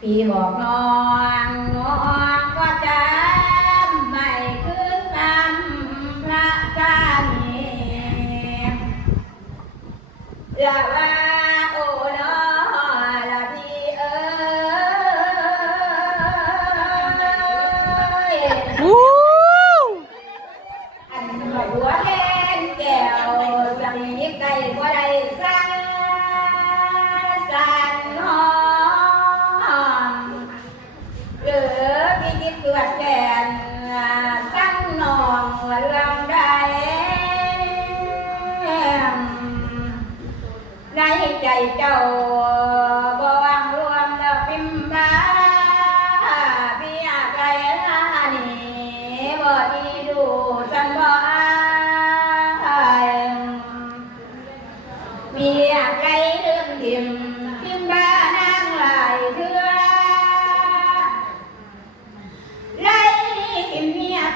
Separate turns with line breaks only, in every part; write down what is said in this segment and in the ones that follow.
พี่บอกน้องน้องก็จำไม่คืนคำพระจานีละว่าโอ้น้อละพี่เอ้ย พี่คิดเกิดแกนสั่งนองเรื่องใดในใจเจ้าบวางรวมแล้วพิมพ์บ้าพี่อาไรล่ะนี่บ่ดีดูสันบ่อายมีอาไร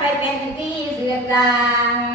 ไปเป็นที่เสือจาง